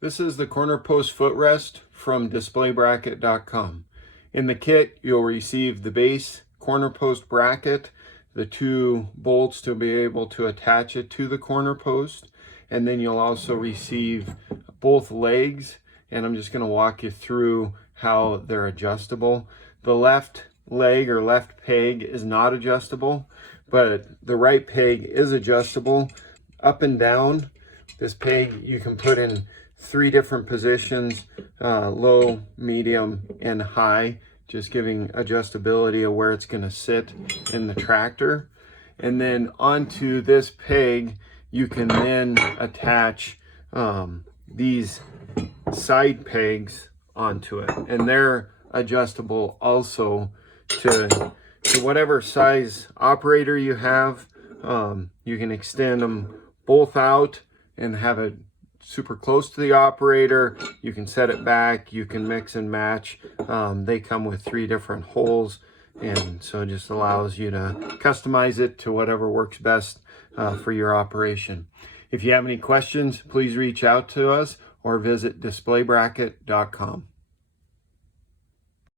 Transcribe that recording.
This is the corner post footrest from displaybracket.com. In the kit, you'll receive the base corner post bracket, the two bolts to be able to attach it to the corner post, and then you'll also receive both legs, and I'm just going to walk you through how they're adjustable. The left leg or left peg is not adjustable, but the right peg is adjustable up and down. This peg you can put in 3 different positions, low, medium, and high, just giving adjustability of where it's going to sit in the tractor. And then onto this peg, you can then attach these side pegs onto it. And they're adjustable also to whatever size operator you have. You can extend them both out and have it super close to the operator. You can set it back, you can mix and match. They come with 3 different holes, and so it just allows you to customize it to whatever works best for your operation. If you have any questions, please reach out to us or visit displaybracket.com.